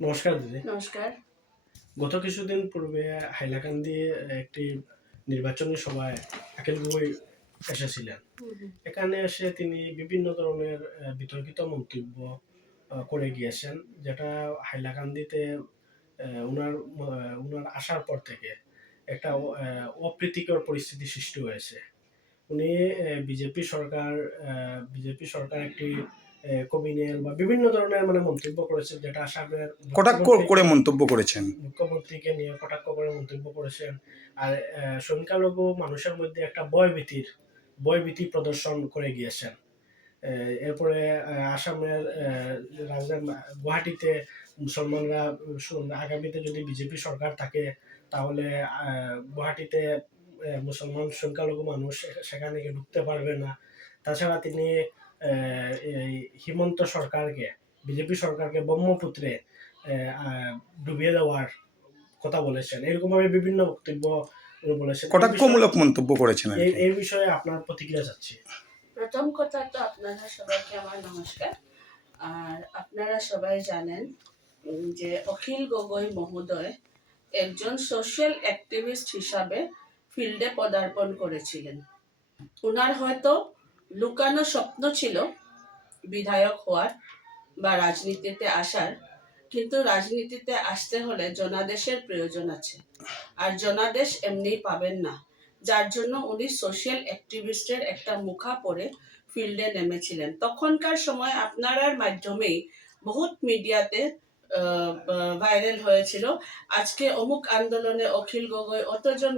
নমস্কার দিদি। নমস্কার। গত কিছুদিন পূর্বে হাইলাকান্দি একটি নির্বাচনী সভায় আকিল গগৈ এসেছিলেন। এখানে এসে তিনি বিভিন্ন ধরনের বিতর্কিত মন্তব্য করে গিয়েছেন যেটা হাইলাকান্দিতে আহ, উনার আসার পর থেকে একটা অপ্রীতিকর পরিস্থিতি সৃষ্টি হয়েছে। উনি বিজেপি সরকার বিজেপি সরকার একটি কমিনেল বা বিভিন্ন ধরনের মানে মন্তব্য করেছেন যেটা আসামের কটাক্ষ করে মন্তব্য করেছেন? মুখ্যমন্ত্রীকে নিয়ে কটাক্ষ করে মন্তব্য করেছেন। আর সংখ্যালঘু মানুষের মধ্যে একটা ভয়ভীতির ভয়ভীতি প্রদর্শন করে গিয়েছেন। এরপরে আসামের রাজধানী গুয়াহাটিতে মুসলমানরা আগামীতে যদি বিজেপি সরকার থাকে তাহলে গুয়াহাটিতে মুসলমান সংখ্যালঘু মানুষ সেখানে গিয়ে ঢুকতে পারবে না। তাছাড়া তিনি হিমন্ত সরকারকে বিজেপি সরকারকে ব্রহ্মপুত্রে ডুবিয়ে দেওয়ার কথা বলেছেন। এরকম ভাবে বিভিন্ন বক্তব্য বলেছেন। কটাক্ষমূলক মন্তব্য করেছেন এই বিষয়ে আপনার প্রতিক্রিয়া চাচ্ছি। প্রথম কথা তো আপনারা সবাইকে আমার নমস্কার। আর আপনারা সবাই জানেন যে অখিল গগৈ মহোদয় একজন সোশ্যাল অ্যাক্টিভিস্ট হিসাবে ফিল্ডে পদার্পণ করেছিলেন। ওনার হয়তো লুকানো স্বপ্ন ছিল বিধায়ক হওয়ার বা রাজনীতিতে আসার, কিন্তু রাজনীতিতে আসতে হলে জনাদেশের প্রয়োজন আছে। আর জনাদেশ এমনি পাবেন না, যার জন্য উনি সোশ্যাল অ্যাক্টিভিস্টের একটা মুখা পরে ফিল্ডে নেমেছিলেন। তখনকার সময় আপনারার মাধ্যমেই বহুত মিডিয়াতে ভাইরাল হয়েছিল। আজকে অমুক আন্দোলনে অখিল গগৈ অতজন